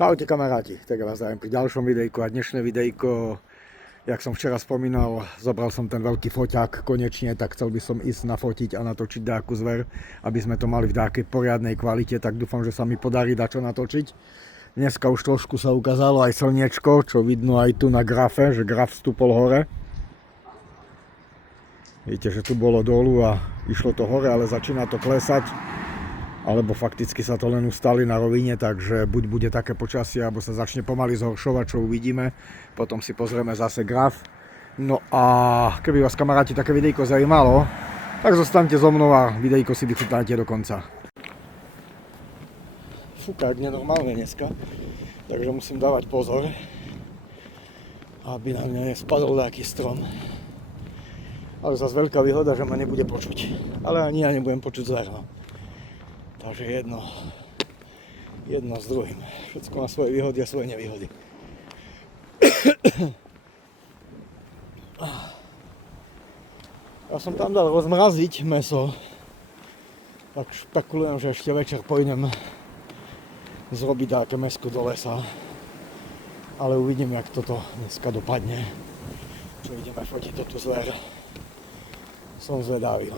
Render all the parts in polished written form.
Čaute kamaráti, tak vás zdravím pri ďalšom videjku a dnešné videjko, jak som včera spomínal, zobral som ten veľký foťák konečne, tak chcel by som ísť nafotiť a natočiť dáku zver, aby sme to mali v dákej poriadnej kvalite, tak dúfam, že sa mi podarí dačo natočiť. Dneska už trošku sa ukázalo aj slniečko, čo vidno aj tu na grafe, že graf vstúpol hore. Vidíte, že tu bolo dolu a išlo to hore, ale začína to klesať. Alebo fakticky sa to len ustali na rovine, takže buď bude také počasie, alebo sa začne pomaly zhoršovať, čo uvidíme. Potom si pozrieme zase graf. No a keby vás kamaráti také videjko zaujímalo, tak zostaňte so mnou a videjko si vychutnáte do konca. Fúka, jak nenormálne dneska, takže musím dávať pozor, aby na mňa nespadol nejaký strom. Ale zase veľká výhoda, že ma nebude počuť. Ale ani ja nebudem počuť zver. Takže jedno s druhým. Všetko má svoje výhody a svoje nevýhody. Ja som tam dal rozmraziť mäso. Tak špekulujem, že ešte večer pôjdem zrobiť také mäsko do lesa. Ale uvidím, jak toto dneska dopadne. Čo ideme fotiť do tú zver. Som zvedavý.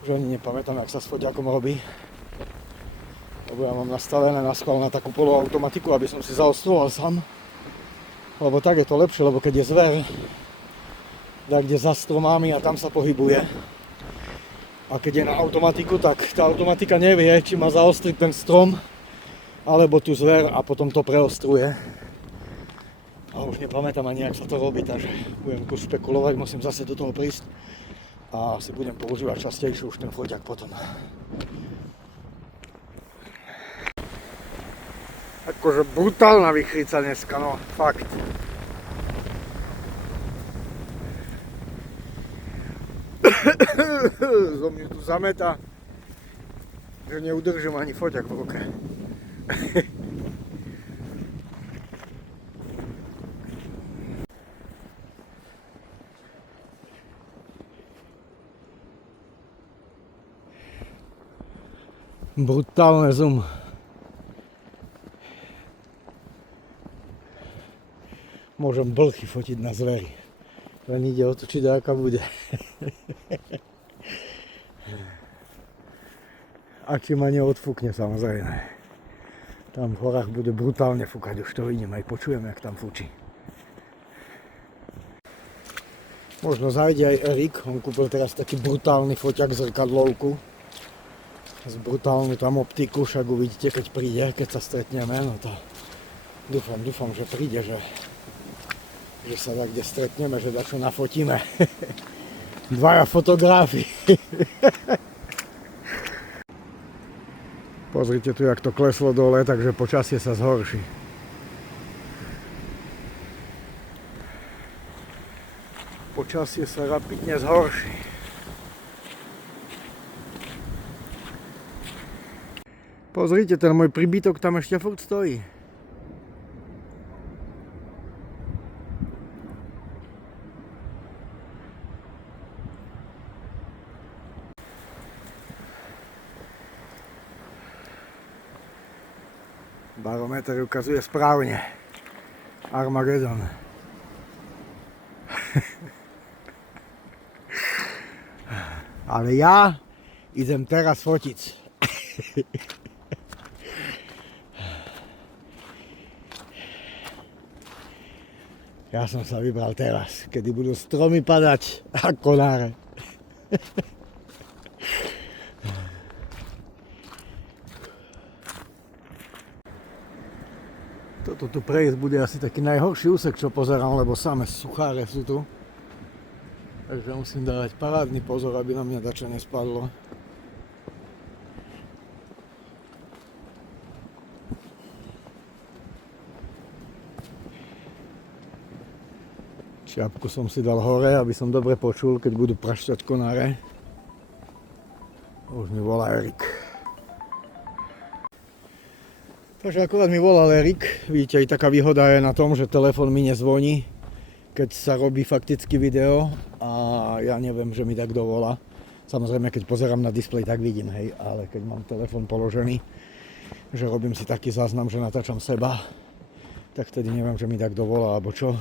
Už ani nepamätám, jak sa s foťákom robí. Lebo ja mám nastavené na schvál na takú poloautomatiku, aby som si zaostroval sám. Lebo tak je to lepšie, lebo keď je zver, tak kde za stromami a tam sa pohybuje. A keď je na automatiku, tak tá automatika nevie, či má zaostriť ten strom, alebo tú zver a potom to preostruje. A už nepamätám ani, jak sa to robí, takže budem kus špekulovať, musím zase do toho prísť. A si budem používať častejšie už ten foťák potom. Akože brutálna vychrica dneska, no fakt. Zo mňa tu zameta, že neudržím ani foťák v ruke. Brutálne zoom. Môžem blchy fotiť na zveri. Len ide o to, či dáka bude. A či ma neodfúkne, samozrejme. Tam v horách bude brutálne fúkať, už to vidím, aj počujem, jak tam fúči. Možno zájde aj Erik, on kúpil teraz taký brutálny foťák zrkadlovku. Z brutálnu tam optiku, však uvidíte, keď príde, keď sa stretneme, no to dúfam, že príde, že sa tak kde stretneme, že dačo nafotíme. Dvaja fotografi. Pozrite tu, jak to kleslo dole, takže počasie sa zhorší. Počasie sa rapidne zhorší. Pozrite, ten môj príbytok tam ešte furt stojí. Barometer ukazuje správne. Armagedon. Ale ja idem teraz fotiť. Ja som sa vybral teraz, kedy budú stromy padať a konáre. Toto tu prejsť bude asi taký najhorší úsek, čo pozerám, lebo samé sucháre sú tu. Takže musím dávať parádny pozor, aby na mňa dačo nespadlo. Čiapku som si dal hore, aby som dobre počul, keď budú prašťať konáre. Už mi volá Erik. Takže akorát mi volal Erik. Vidíte, aj taká výhoda je na tom, že telefón mi nezvoní, keď sa robí fakticky video a ja neviem, že mi tak dovolá. Samozrejme, keď pozerám na displej, tak vidím, hej, ale keď mám telefón položený, že robím si taký záznam, že natáčam seba, tak vtedy neviem, že mi tak dovolá alebo čo.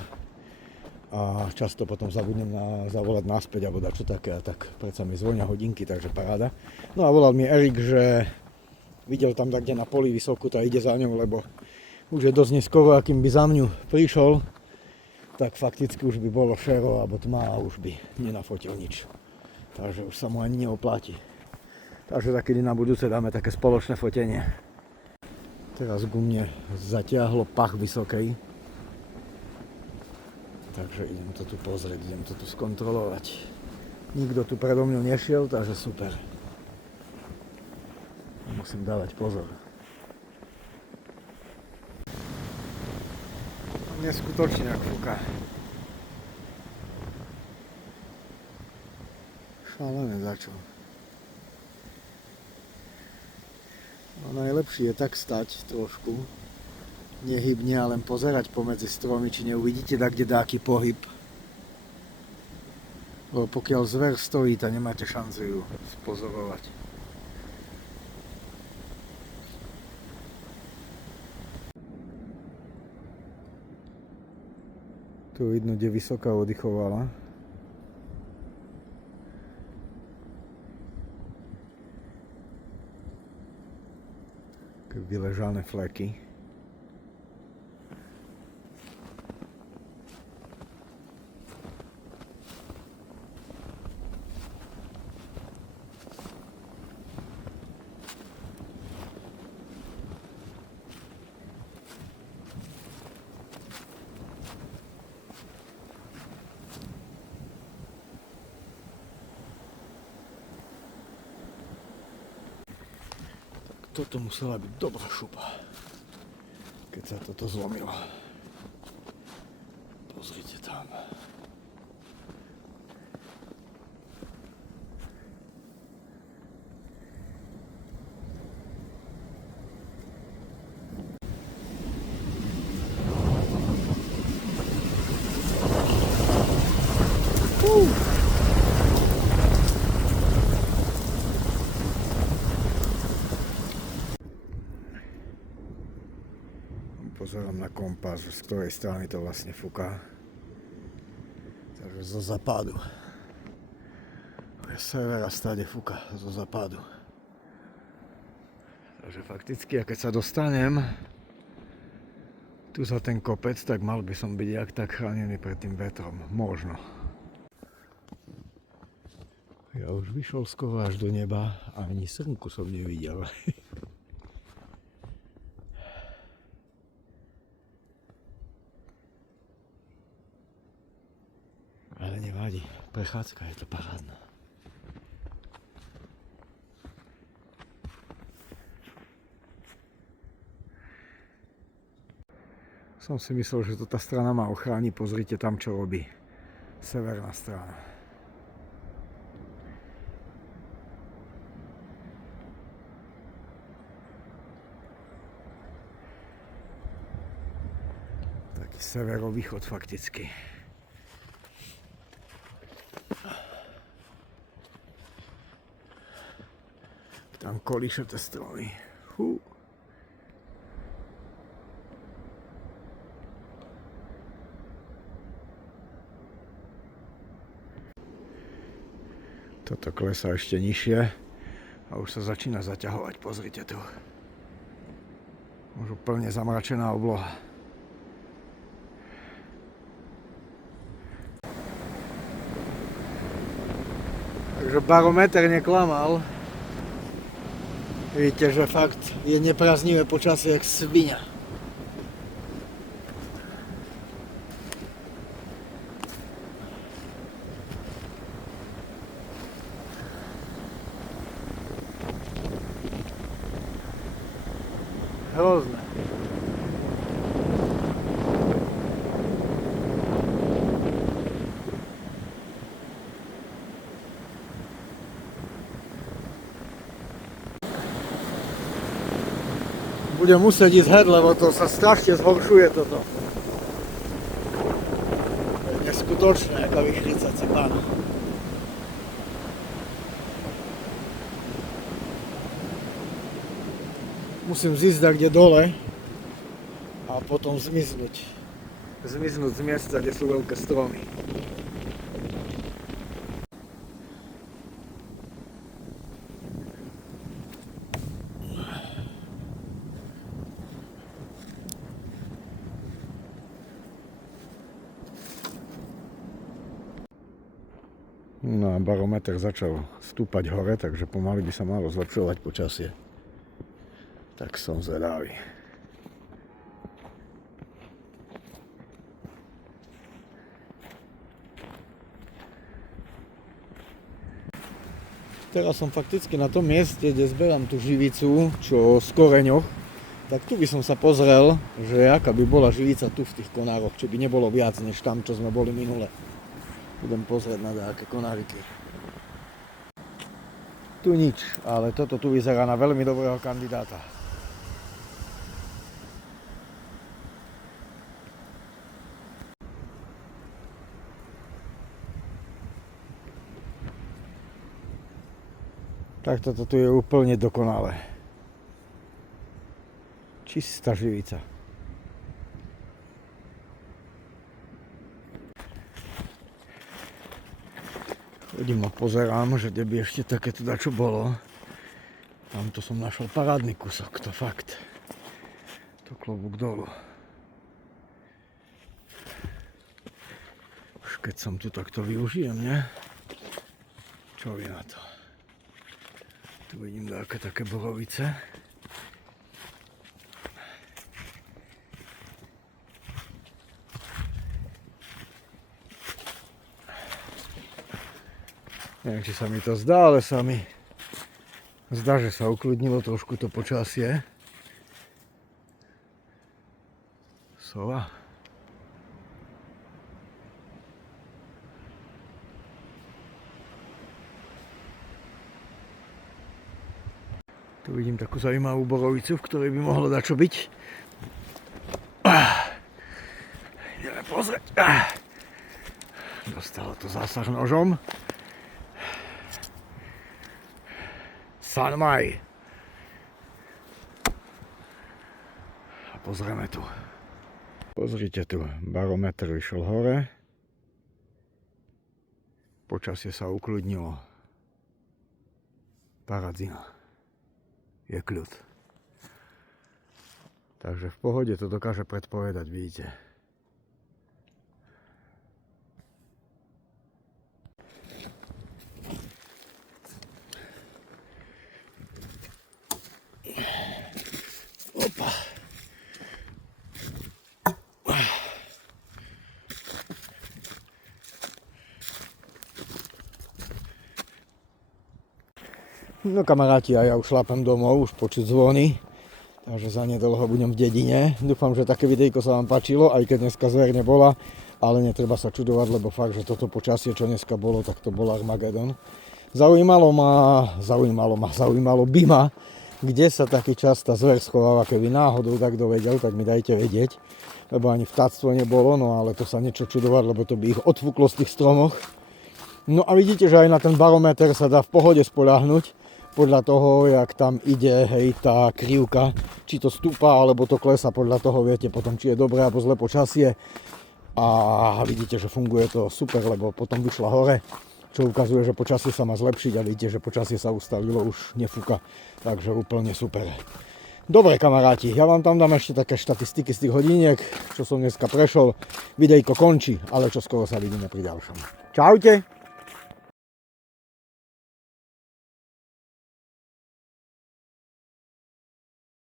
A často potom zabudnem zavolať naspäť alebo dačo také, a tak predsa mi zvonia hodinky, takže paráda. No a volal mi Erik, že videl tam tak, kde na poli vysokú, tá ide za ňou, lebo už je dosť neskoro, akým by za mňu prišol, tak fakticky už by bolo šero alebo tma a už by nenafotil nič. Takže už sa mu ani neoplatí. Takže takedy na budúce dáme také spoločné fotenie. Teraz ku mne zatiahlo pach vysokej. Takže idem to tu pozrieť, idem to tu skontrolovať. Nikto tu predo mňou nešiel, takže super. Musím dávať pozor. Neskutočne ak fúka. Šalené začo. No najlepšie je tak stať trošku. Nehybne a len pozerať pomedzi stromy, či neuvidíte tak, kde dáky pohyb. Lebo pokiaľ zver stojí, tak nemáte šancu ju spozorovať. Tu vidno, kde vysoká oddychovala. Také vyležané fleky. Toto musela byť dobrá šupa, keď sa toto zlomilo. Pozrite tam. Pozerám na kompas, z ktorej strany to vlastne fúka. Takže zo západu. Sever a stade fúka zo západu. Takže fakticky, a keď sa dostanem tu za ten kopec, tak mal by som byť jak tak chránený pred tým vetrom. Možno. Ja už vyšol skoro až do neba a ani slnku som nevidel. Ale nevadí, prechádzka je to parádna. Som si myslel, že to tá strana ma ochráni, pozrite tam, čo robí severná strana. Taký severovýchod fakticky. Tam kolíše tie stromy. Toto klesá ešte nižšie a už sa začína zaťahovať. Pozrite tu. Už úplne zamračená obloha. Takže barometer neklamal. Vidíte, že fakt je nepraznivé počasie jak sviňa. Hrozné. Budem musieť ísť hed, lebo to sa strašne zhoršuje toto. To je neskutočné, aká vychrica cipána. Musím zísť kde dole a potom zmiznúť. Zmiznúť z miesta, kde sú veľké stromy. No a barometer začal stúpať hore, takže pomaly by sa malo zlepšovať počasie. Tak som zvedavý. Teraz som fakticky na tom mieste, kde zberám tú živicu, čo z koreňoch. Tak tu by som sa pozrel, že aká by bola živica tu v tých konároch, či by nebolo viac než tam, čo sme boli minule. Budem pozrieť na nejaké konáriky. Tu nič, ale toto tu vyzerá na veľmi dobrého kandidáta. Tak toto tu je úplne dokonalé. Čistá živica. Chodím a pozerám, že kde by ešte takéto dačo bolo. Tamto som našel parádny kúsok, to fakt. To klobúk dolu. Už keď som tu, tak to využijem, ne? Čo vy na to? Tu vidím nejaké také borovice. Neviem, či sa mi to zdá, ale sa mi zdá, že sa ukludnilo trošku to počasie. Sova. Tu vidím takú zaujímavú borovicu, v ktorej by mohlo dačo byť. Ideme pozrieť. Dostalo to zásah nožom. Sanmai. A pozrieme tu. Pozrite tu, barometer vyšiel hore. Počasie sa ukludnilo. Paradzina. Je kľud. Takže v pohode to dokáže predpovedať, vidíte. Opa. No kamaráti, a ja už šlapem domov, už počuť zvony, takže zanedlho budem v dedine. Dúfam, že také videjko sa vám páčilo, aj keď dneska zver nebola, ale netreba sa čudovať, lebo fakt, že toto počasie, čo dneska bolo, tak to bol Armagedon. Zaujímalo by ma, kde sa taký čas tá zver schováva, keby náhodou tak dovedel, tak mi dajte vedieť, lebo ani vtáctvo nebolo, no ale to sa niečo čudovať, lebo to by ich odfúklo z tých stromoch. No a vidíte, že aj na ten barometer sa dá v pohode spoľahnúť, podľa toho, jak tam ide, hej, tá krivka, či to stúpa, alebo to klesa, podľa toho viete potom, či je dobré alebo zlé počasie. A vidíte, že funguje to super, lebo potom vyšla hore, čo ukazuje, že počasie sa má zlepšiť a vidíte, že počasie sa ustalilo, už nefúka, takže úplne super. Dobre kamaráti, ja vám tam dám ešte také štatistiky z tých hodiniek, čo som dneska prešol. Videjko končí, ale čo skoro sa vidíme pri ďalšom. Čaute!